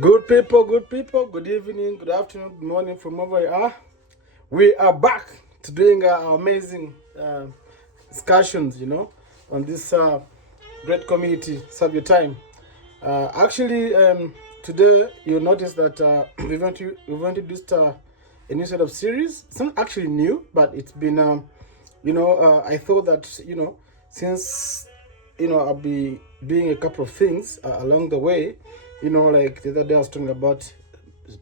Good people, good evening, good afternoon, good morning from wherever you are. We are back to doing our amazing discussions, on this great community. Save your time. Today you'll notice that we've introduced a new set of series. It's not actually new, but it's been, I thought that, since, I'll be doing a couple of things along the way, like the other day I was talking about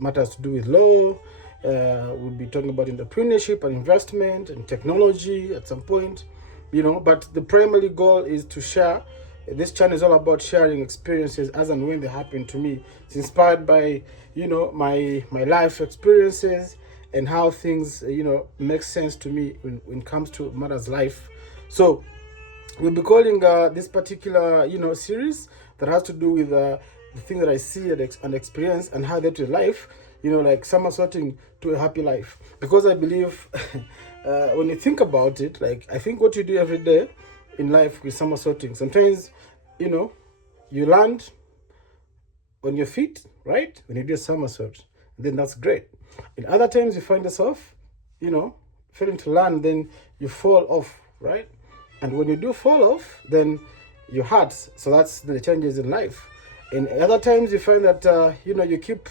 matters to do with law. We'll be talking about entrepreneurship and investment and technology at some point, but the primary goal is to share. This channel is all about sharing experiences as and when they happen to me. It's inspired by, my life experiences and how things, make sense to me when it comes to matters life. So we'll be calling this particular, series that has to do with the thing that I see and experience and how they to life, like somersaulting to a happy life. Because I believe when you think about it, like I think what you do every day in life with somersaulting, sometimes, you land on your feet, right? When you do a somersault, then that's great. In other times, you find yourself, failing to land, then you fall off, right? And when you do fall off, then you hurt. So that's the changes in life. And other times, you find that you keep,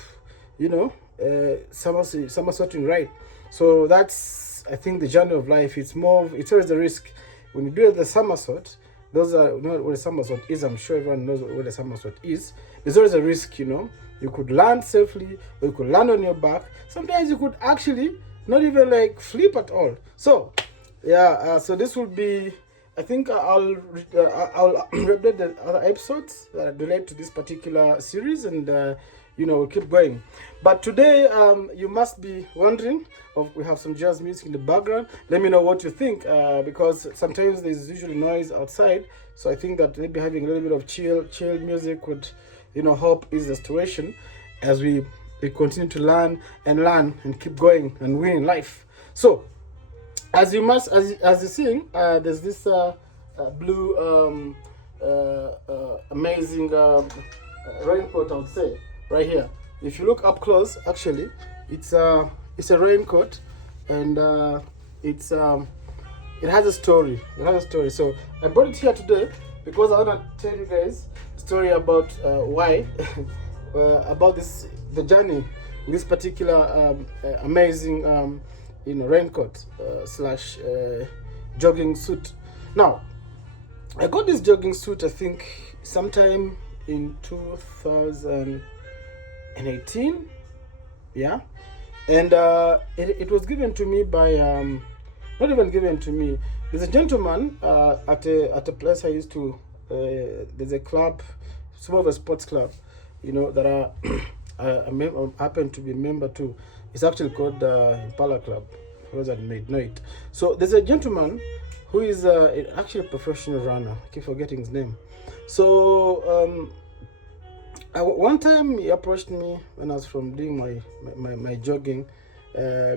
somersaulting, right? So that's, I think, the journey of life. It's always a risk. When you do the somersault, those are not what a somersault is. I'm sure everyone knows what a somersault is. There's always a risk, You could land safely, or you could land on your back. Sometimes you could actually not even like flip at all. So, yeah. So this will be. I think I'll update the other episodes that relate to this particular series, and we'll keep going. But today, you must be wondering. We have some jazz music in the background. Let me know what you think, because sometimes there's usually noise outside. So I think that maybe having a little bit of chill music would, help ease the situation as we continue to learn and keep going and win in life. So, as you're seeing, there's this blue amazing raincoat, I would say, right here. If you look up close, actually, it's a raincoat, and it has a story. So I brought it here today because I want to tell you guys a story about why about the journey in this particular amazing raincoat slash jogging suit. Now, I got this jogging suit, I think, sometime in 2018. Yeah. And it was given to me by, not even given to me. There's a gentleman at a place I used to, there's a club, some of a sports club, that I happen to be a member to. It's actually called Impala Club, for those that may know it. So there's a gentleman who is actually a professional runner. I keep forgetting his name. So one time he approached me when I was from doing my jogging,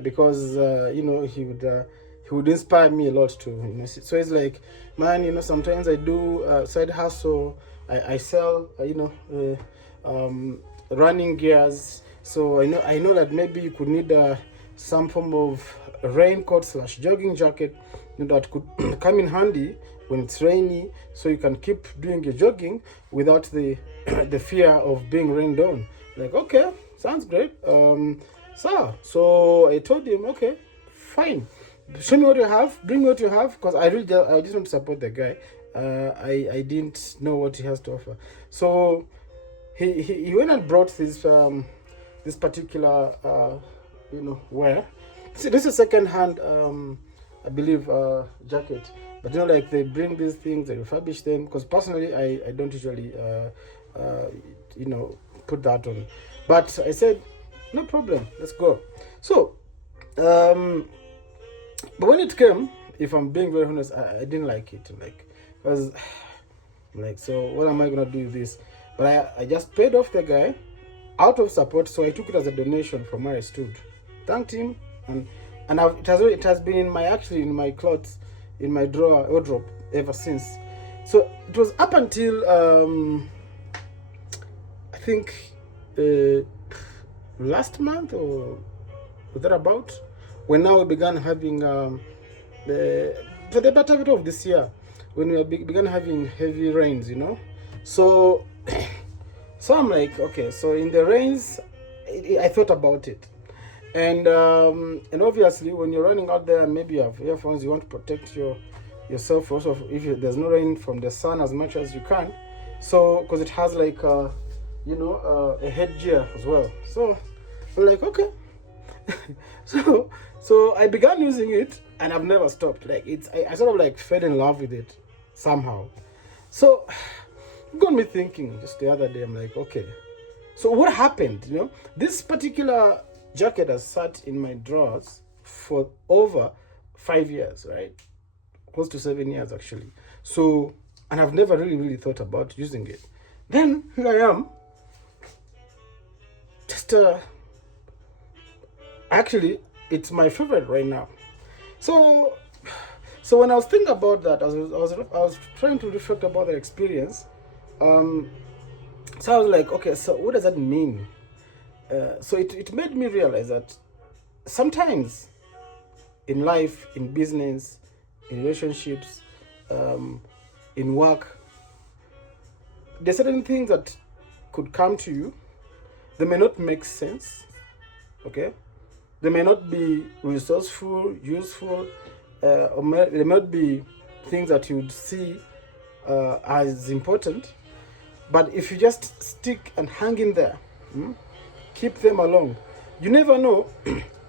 because he would inspire me a lot too. So it's like, man, sometimes I do side hustle. I sell running gears. So I know that maybe you could need some form of raincoat slash jogging jacket, that could come in handy when it's rainy, so you can keep doing your jogging without the the fear of being rained on. Like, okay, sounds great. So I told him, okay, fine. Show me what you have. Bring me what you have, because I just want to support the guy. I didn't know what he has to offer. So he went and brought this particular wear. See, this is second hand, I believe, jacket. But like they bring these things, they refurbish them. Because personally, I don't usually put that on. But I said, no problem, let's go. So, but when it came, if I'm being very honest, I didn't like it. Because so what am I gonna do with this? But I just paid off the guy out of support, so I took it as a donation from where I stood. Thanked him, and it has been in my clothes, in my wardrobe ever since. So it was up until I think last month or thereabout, when now we began having for the better bit of this year, when we began having heavy rains, So, so I'm like, okay, so in the rains, I thought about it, and obviously when you're running out there and maybe you have earphones, you want to protect yourself also if there's no rain from the sun as much as you can. So because it has like a headgear as well. So I'm like, okay. so I began using it and I've never stopped. Like I sort of like fell in love with it somehow. So it got me thinking just the other day. I'm like, okay, so what happened? This particular jacket has sat in my drawers for over 5 years, right? Close to 7 years actually. So, and I've never really thought about using it. Then here I am, just actually it's my favorite right now. So when I was thinking about that, I was trying to reflect about the experience. So I was like, okay, so what does that mean? So it made me realize that sometimes in life, in business, in relationships, in work, there's certain things that could come to you. They may not make sense, okay? They may not be resourceful, useful, or they may not be things that you'd see as important. But if you just stick and hang in there, keep them along, you never know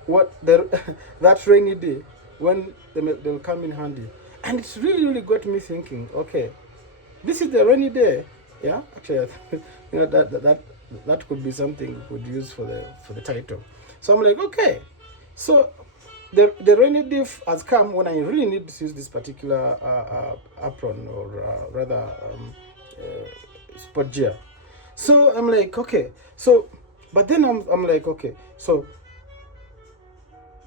what that rainy day when they'll come in handy. And it's really got me thinking, okay, this is the rainy day. Yeah, actually, that could be something we could use for the title. So I'm like, okay, so the rainy day has come when I really need to use this particular apron, or rather sport gear. So I'm like, okay, so but then I'm like, okay, so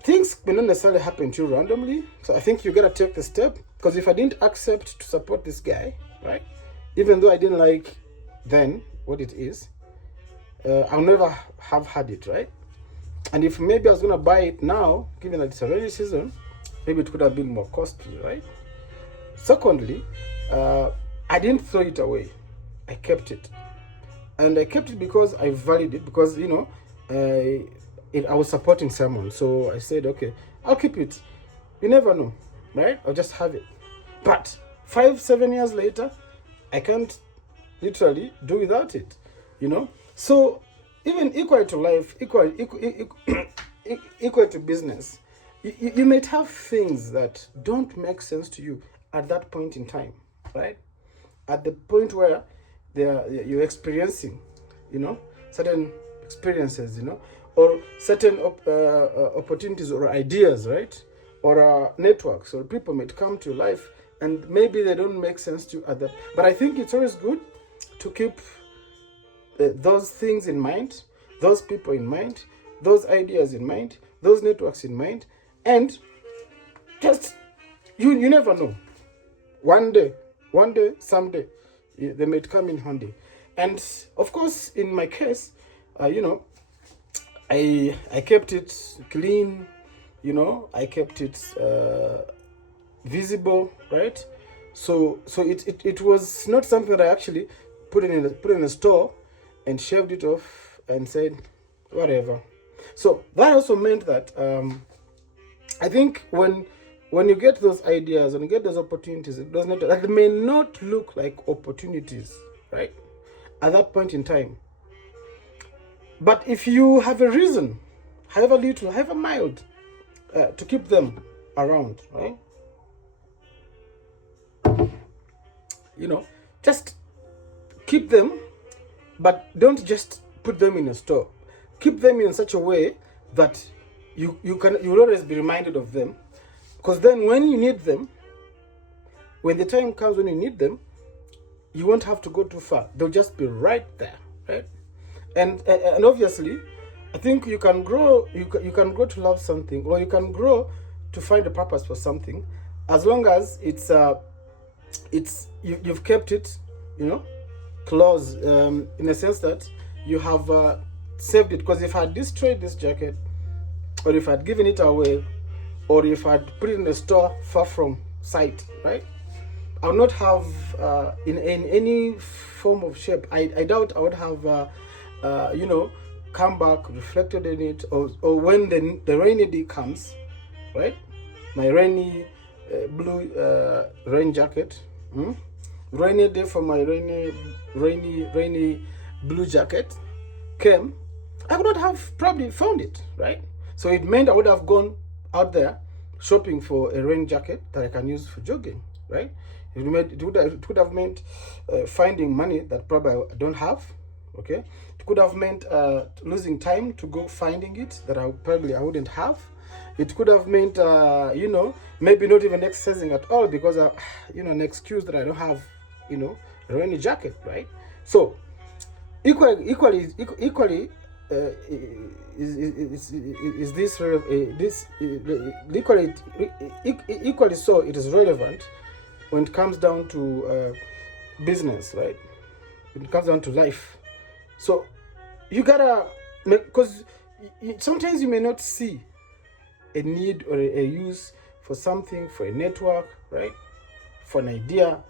things may not necessarily happen to you randomly. So I think you gotta take the step, because if I didn't accept to support this guy, right, even though I didn't like then what it is, I'll never have had it, right? And if maybe I was gonna buy it now, given that it's a rainy season, maybe it could have been more costly, right? Secondly, I didn't throw it away. I kept it. And I kept it because I valued it, because, I was supporting someone. So I said, okay, I'll keep it. You never know, right? I'll just have it. But 5-7 years later, I can't literally do without it, So even equal to life, equal to business, you might have things that don't make sense to you at that point in time, right? At the point where you're experiencing, certain experiences, or certain opportunities or ideas, right? Or networks or people might come to life, and maybe they don't make sense to you at that. But I think it's always good to keep those things in mind, those people in mind, those ideas in mind, those networks in mind, and just you never know. One day, someday, they might come in handy. And of course, in my case, I kept it clean, I kept it visible, right? So it was not something that I actually put in a store and shelved it off and said whatever. So that also meant that I think when you get those ideas and you get those opportunities, that may not look like opportunities, right, at that point in time. But if you have a reason, however little, however mild, to keep them around, right? Just keep them, but don't just put them in a store. Keep them in such a way that you'll always be reminded of them, because then when you need them, when the time comes when you need them, you won't have to go too far. They'll just be right there, right? And obviously, I think you can grow. You can grow to love something, or you can grow to find a purpose for something, as long as you've kept it, close, in a sense that you have saved it. Because if I had destroyed this jacket, or if I'd given it away, or if I'd put it in a store far from sight, right, I would not have in any form of shape. I doubt I would have come back, reflected in it, or when the rainy day comes, right, my rainy blue rain jacket, rainy day for my rainy blue jacket came, I would not have probably found it, right? So it meant I would have gone out there shopping for a rain jacket that I can use for jogging, right? It could have meant finding money that probably I don't have, okay? It could have meant losing time to go finding it that I wouldn't have. It could have meant, maybe not even exercising at all because, an excuse that I don't have, a rainy jacket, right? So, equally, is this equally so? It is relevant when it comes down to business, right? When it comes down to life. So, you gotta because sometimes you may not see a need or a use for something, for a network, right? For an idea,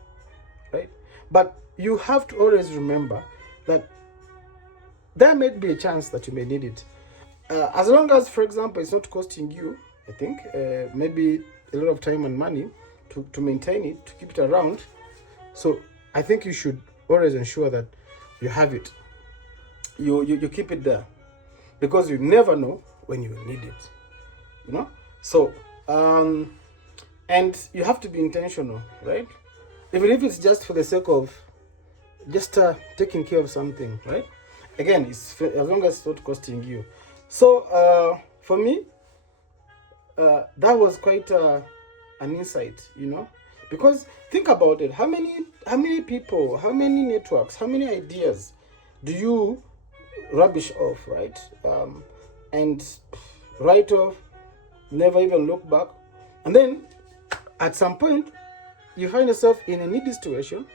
right? But you have to always remember that there may be a chance that you may need it. As long as, for example, it's not costing you, I think, maybe a lot of time and money to maintain it, to keep it around. So I think you should always ensure that you have it. You keep it there. Because you never know when you will need it. So and you have to be intentional, right? Even if it's just for the sake of just taking care of something, right? Again, it's as long as it's not costing you. So for me, that was quite an insight, because think about it. How many people, how many networks, how many ideas do you rubbish off, right? And write off, never even look back, and then at some point you find yourself in a needy situation,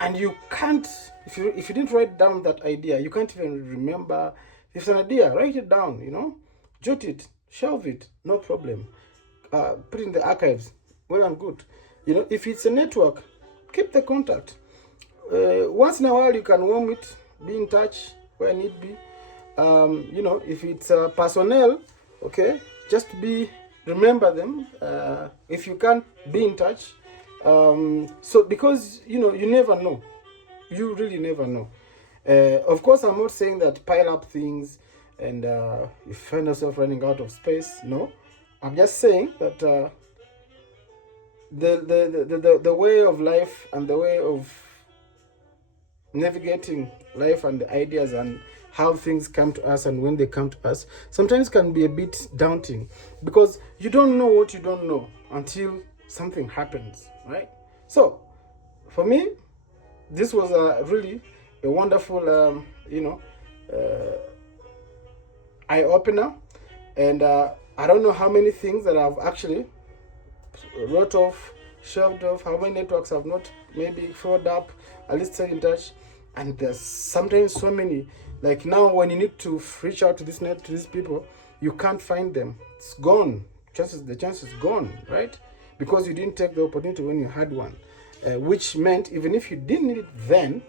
and you can't, if you didn't write down that idea, you can't even remember. If it's an idea, write it down, jot it, shelve it, no problem. Put it in the archives, well and good. If it's a network, keep the contact. Once in a while you can warm it, be in touch where need be. If it's personnel, okay, just remember them. If you can't, be in touch. So because you never know, you really never know. Of course, I'm not saying that pile up things and you find yourself running out of space. No, I'm just saying that the way of life and the way of navigating life and the ideas and how things come to us and when they come to us sometimes can be a bit daunting, because you don't know what you don't know until something happens, right? So for me, this was really a wonderful eye-opener, and I don't know how many things that I've actually wrote off, shelved off, how many networks I've not maybe followed up, at least stay in touch. And there's sometimes so many, like now when you need to reach out to these people, you can't find them. It's gone. The chance is gone, right? Because you didn't take the opportunity when you had one, which meant even if you didn't need it then,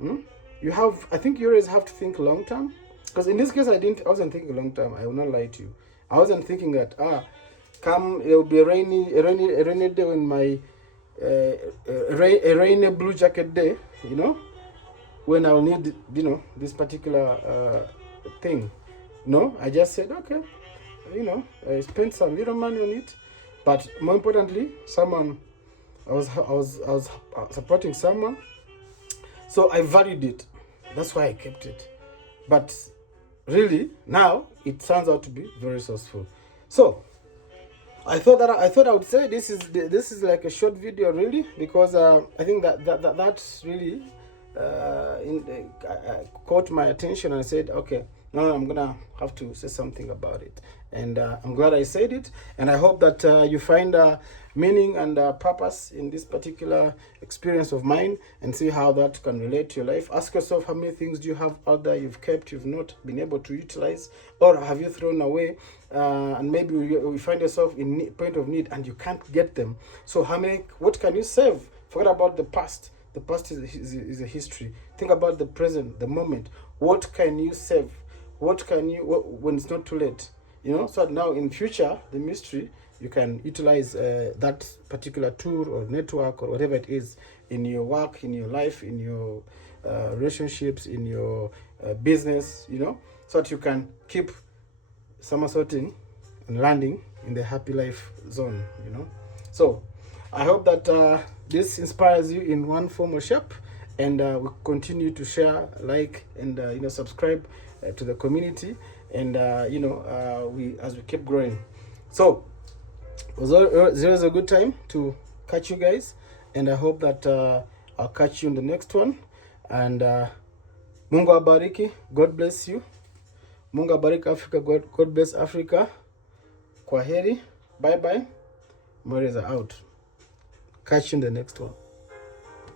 I think you always have to think long term. Because in this case, I wasn't thinking long term. I will not lie to you. I wasn't thinking that it will be a rainy day when my a rainy blue jacket day, when I'll need this particular thing. No, I just said okay, I spent some little money on it, but more importantly, I was supporting someone, so I valued it. That's why I kept it. But really, now it turns out to be very resourceful. So I thought I would say this is like a short video, really, because I think that really caught my attention, and I said, okay, no, I'm gonna have to say something about it. And I'm glad I said it, and I hope that you find meaning and purpose in this particular experience of mine, and see how that can relate to your life. Ask yourself, how many things do you have out there you've kept, you've not been able to utilize, or have you thrown away? And maybe you find yourself in point of need and you can't get them. So what can you save? Forget about the past. The past is a history. Think about the present, the moment. What can you save? What can you, when it's not too late? So now in future, the mystery, you can utilize that particular tool or network or whatever it is in your work, in your life, in your relationships, in your business, so that you can keep somersaulting and landing in the happy life zone. So I hope that this inspires you in one form or shape, and we continue to share, like, and subscribe to the community, and we as we keep growing. So it was a good time to catch you guys, and I hope that I'll catch you in the next one. And Mungu abariki, God bless you. Mungu abariki Africa, God bless Africa. Kwaheri, bye bye. Moreza out. Catch you in the next one.